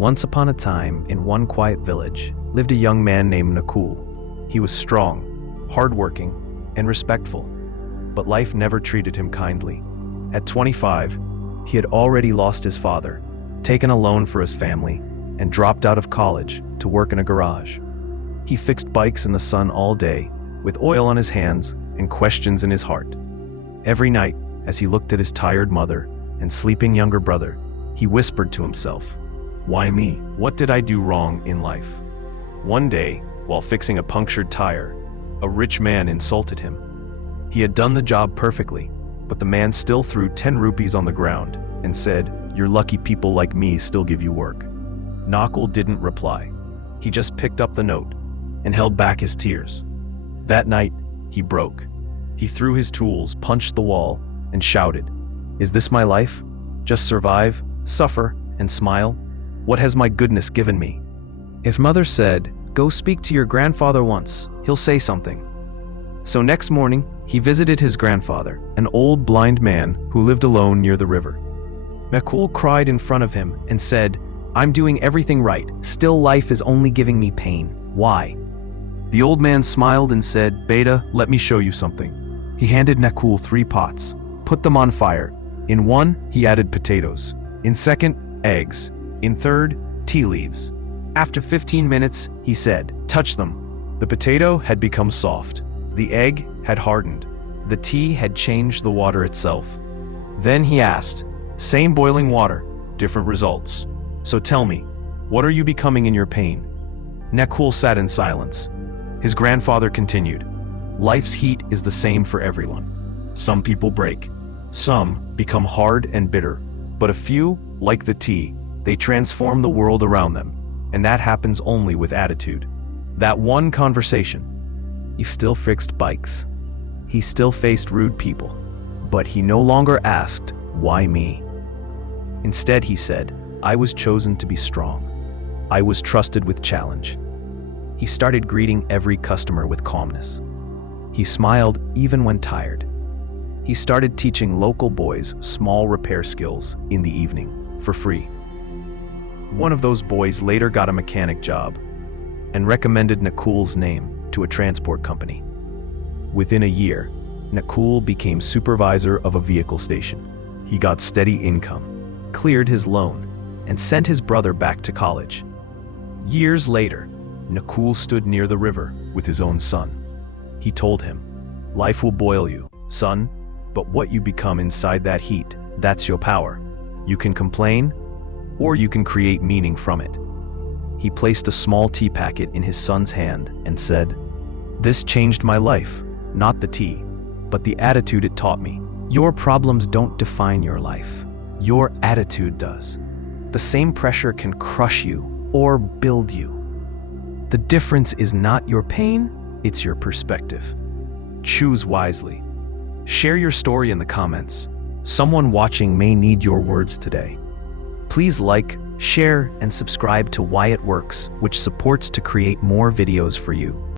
Once upon a time, in one quiet village, lived a young man named Nakul. He was strong, hardworking, and respectful, but life never treated him kindly. At 25, he had already lost his father, taken a loan for his family, and dropped out of college to work in a garage. He fixed bikes in the sun all day, with oil on his hands and questions in his heart. Every night, as he looked at his tired mother and sleeping younger brother, he whispered to himself, "Why me? What did I do wrong in life?" One day, while fixing a punctured tire, a rich man insulted him. He had done the job perfectly, but the man still threw 10 rupees on the ground and said, "You're lucky people like me still give you work." Nakul didn't reply. He just picked up the note and held back his tears. That night, he broke. He threw his tools, punched the wall, and shouted, "Is this my life? Just survive, suffer, and smile? What has my goodness given me?" His mother said, "Go speak to your grandfather once. He'll say something." So next morning, he visited his grandfather, an old blind man who lived alone near the river. Nakul cried in front of him and said, "I'm doing everything right. Still life is only giving me pain. Why?" The old man smiled and said, "Beta, let me show you something." He handed Nakul 3 pots. Put them on fire. In one, he added potatoes. In second, eggs. In third, tea leaves. After 15 minutes, he said, "Touch them." The potato had become soft. The egg had hardened. The tea had changed the water itself. Then he asked, "Same boiling water, different results. So tell me, what are you becoming in your pain?" Nakul sat in silence. His grandfather continued, "Life's heat is the same for everyone. Some people break. Some become hard and bitter. But a few, like the tea, they transform the world around them. And that happens only with attitude." That one conversation. He still fixed bikes. He still faced rude people. But he no longer asked, "Why me?" Instead, he said, "I was chosen to be strong. I was trusted with challenge." He started greeting every customer with calmness. He smiled even when tired. He started teaching local boys small repair skills in the evening for free. One of those boys later got a mechanic job and recommended Nakul's name to a transport company. Within a year, Nakul became supervisor of a vehicle station. He got steady income, cleared his loan, and sent his brother back to college. Years later, Nakul stood near the river with his own son. He told him, "Life will boil you, son, but what you become inside that heat, that's your power. You can complain, or you can create meaning from it." He placed a small tea packet in his son's hand and said, "This changed my life, not the tea, but the attitude it taught me. Your problems don't define your life. Your attitude does. The same pressure can crush you or build you. The difference is not your pain, it's your perspective. Choose wisely." Share your story in the comments. Someone watching may need your words today. Please like, share, and subscribe to Why It Works, which supports to create more videos for you.